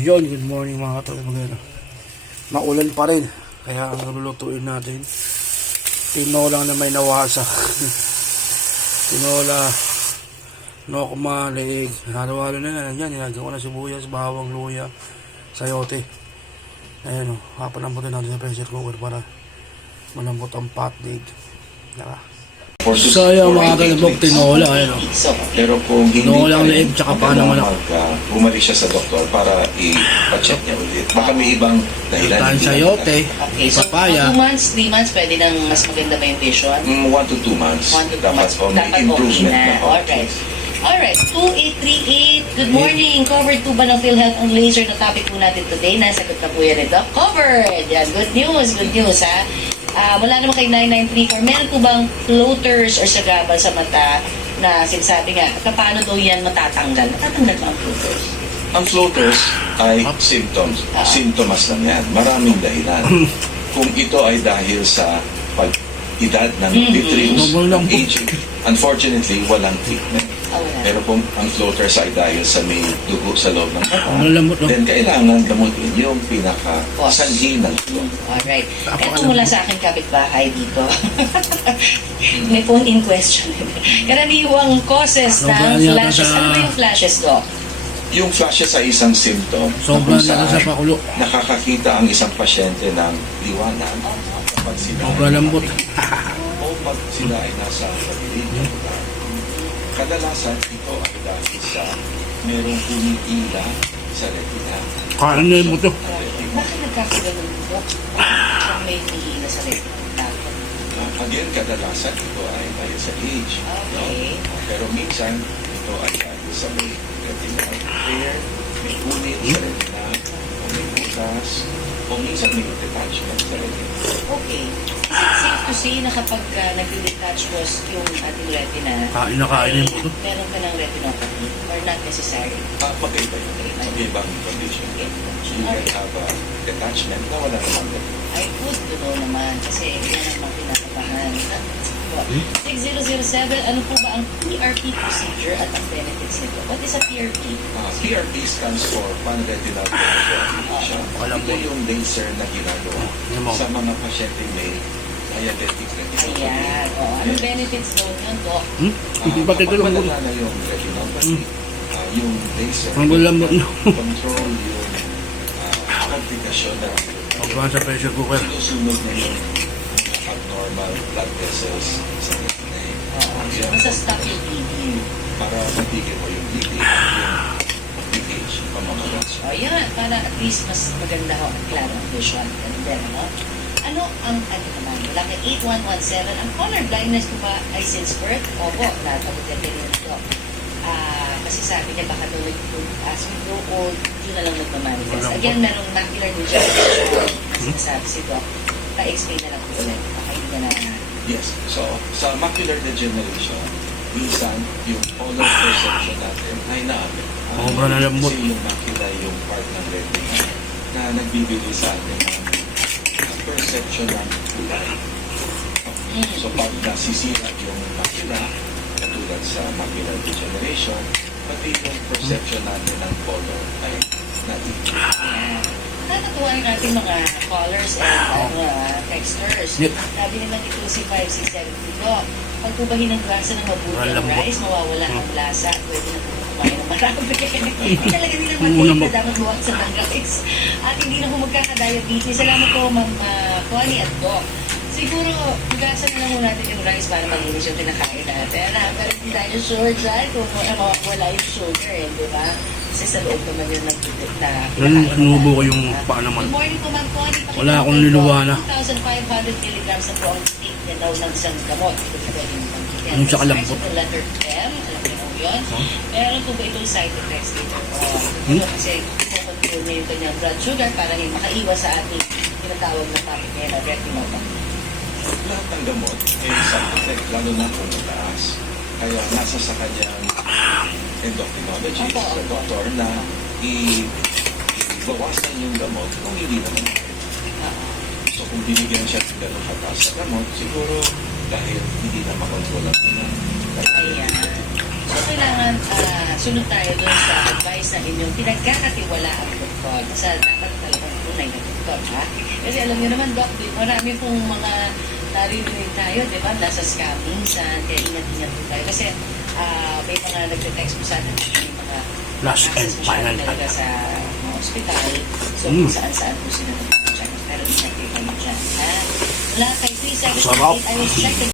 Yun, good morning mga katulad. Maulan pa rin, kaya ang lulutuin natin tinola na may nawasa. Tinola, nokma, leeg, halo-halo na yan. Nilagyan ko na sibuyas, bawang, luya, sayote. Ayan o, papalambutin natin sa pressure cooker para malambot ang pot lid. So yung mga talibok tinola, ayan o. Pero kung hindi tinola ang leeg, tsaka paano manok. Bumalik siya sa doktor para i-check niya ulit. Baka may ibang dahilan. Tahan sayote, papaya. 2 months, 3 months, pwede nang mas maganda ba yung vision? 1 to 2 months. 1 to 2 months. Dapat improvement okay na. Alright, 2838, good morning. Covered po ba ng PhilHealth ang laser na topic po natin today? Nasagot na po yan ito. Covered! Yan, good news ha. Wala naman kay 9934. Meron po bang floaters or sagabal sa mata na sinasabi nga, paano daw yan matatanggal? Matatanggal ba ang floaters? Ang floaters ay symptoms lang yan. Maraming dahilan. Kung ito ay dahil sa pag-edad ng detritus, ng aging, unfortunately, walang treatment. Pero kung ang floaters ay dahil sa may dugo sa loob ng mata, then kailangan gamutin yung pinaka-sanhi ng float. Alright. Ito mula sa aking kapitbahay dito. May phone-in question. Karaniwang causes ng flashes. Ano ba yung flashes, Doc? Yung flashes ay isang symptom Sobrang kung saan sa pakulo. nakakakita ang isang pasyente ng liwanag kapag sila Sobrang lambot. o pag sila ay nasa pagdilig ng lugar. Kadalasan ito ay dahil sa merong kumikila sa retina. Kain na yung buto. Bakit nagkakaganon dito? Bakit may hihina sa retina? Again, kadalasan ito ay dahil sa age. Okay. Pero minsan, ito ay dahil sa may retinal tear, may unit sa retina, o may butas, o minsan may detachment sa retina. Okay. Is it safe to say na kapag nag-detach was yung ating retina, Kain na yung buto. meron ka ng retinopathy or not necessary? Magkaiba yun. Mag-ibang condition. You can have a detachment na wala namang retina. Ay, good to know naman kasi yan ang mga pinakabahan. 6007, ano po ba ang PRP procedure at ang benefits nito? What is a PRP? PRP stands for pan-retinal photoablation. Ito yung laser na ginagawa sa mga pasyente may diabetic retinopathy. Ayan. Anong benefits daw yun, Doc? Pati ito lang buto. Kapag na yung retinopathy, yung laser, Ang lambot na. control yung komplikasyon na Pagkakas sa pressure cooker. sinusunod na yung abnormal blood vessels sa retina. Basta stop yung bleeding. Para matigil mo yung bleeding, yung leakage, pamamagas. O yan, para at least mas maganda ho ang klaro ang vision. Ganun din, ano? Ano ang ano naman? Wala kay 8117. Ang color blindness ko ba ay since birth? Opo, natagot yan din ito. Kasi sabi niya baka daw as we grow old, yun na lang magmamanifest. Again, merong macular degeneration. Sabi si Doc, pa-explain na lang po ulit. Baka hindi na Yes. So, sa macular degeneration, minsan yung color perception natin ay naapektuhan. Sobra na lambot. Kasi yung macula yung part ng retina na nagbibigay sa atin ng perception ng kulay. So, pag nasisira yung macula, katulad sa macular degeneration, pati yung perception natin ng color ay natigil. Nakakatuwa yung ating mga callers and texters. Yep. Sabi naman ito si 5672 Doc, pag tubahin ng grasa ng mabuti ang rice, mawawala ang lasa. Pwede na po kumain ng marami. Talaga nila matayin na dapat buwak sa guys. At hindi na po magkakadiabetes. Salamat po, Ma'am Connie at Doc. Siguro, hugasan na lang muna natin yung rice para malinis yung pinakain natin. Pero hindi tayo sure dyan kung wala yung sugar, di ba? Kasi sa loob naman yun na pinakain. Sinubo ko yung paa naman. Good morning po, Ma'am Connie. Wala akong niluwana. 2,500 milligrams na po ang take niya daw ng isang gamot. Ito po pwede yung pangkitin. Yung sa kalambot. The letter M, alam niyo po yun. Meron po ba itong side effects dito? Kasi control niya yung kanyang blood sugar para hindi makaiwas sa ating tinatawag na topic ngayon na retinopathy. Lahat ng gamot ay side effect, lalo na kung mataas. Kaya nasa sa kanyang endocrinologist, sa doktor, na ibawasan yung gamot kung hindi naman. So kung binigyan siya ng gano'ng kataas sa gamot, siguro dahil hindi na makontrol ang kanyang. Ayan. So, kailangan sunod tayo doon sa advice na inyong pinagkakatiwalaan doktor. Sa dapat talagang tunay na doktor, ha? Kasi alam niyo naman, Doc, marami pong mga naririnig tayo, di ba? Nasa scamming, kaya ingat-ingat po tayo. Kasi may mga nagte-text po sa atin, may mga Last and access po final siya talaga sa mga ospital. So, kung saan-saan po sila nagpupunta. Pero ingat kayo dyan, ha? Wala kay 3788, I was checking.